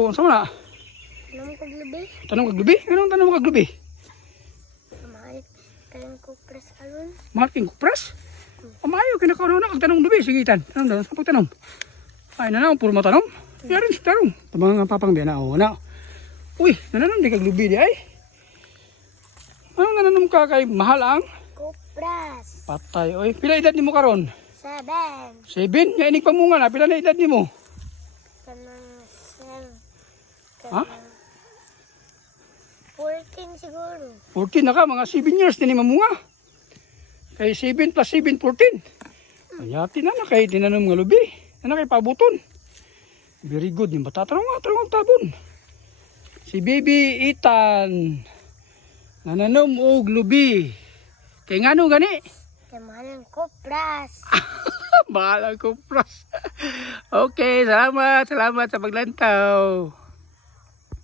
O, sama na. Tanong kaglubi. Tanong kaglubi? Anong tanong kaglubi? Mahal kayong kupras alon. Marking kupras? Amayo, kinakaroon na kagtanong lubi. Sige, Itan. Anong daw? Sa pagtanong? Ay, nanaw, puro matanong. Yarin si tanong. Tamang nga papang biya na. O, na. Uy, nananom di kaglubi di ay. Anong nananom ka kay mahal ang? Kupras. Patay, oy. Pila edad ni mo karon? 7. 7? Nga inig pamunga na. Pila na edad ni mo? Kanang 7. Ha? 14 siguro. 14 na ka. Mga 7 years din ni mamunga. Kay 7 plus 7, 14. Ayati na na kay tinanom nga lubi. Ano kay pabuton? Very good. Yung bata tarong nga tabon. Si Baby Ethan. Nananom og lubi. Kay ngano gani? Kaya mahal ang kupras. Bahala ko, pros. Okay, salamat sa paglantaw.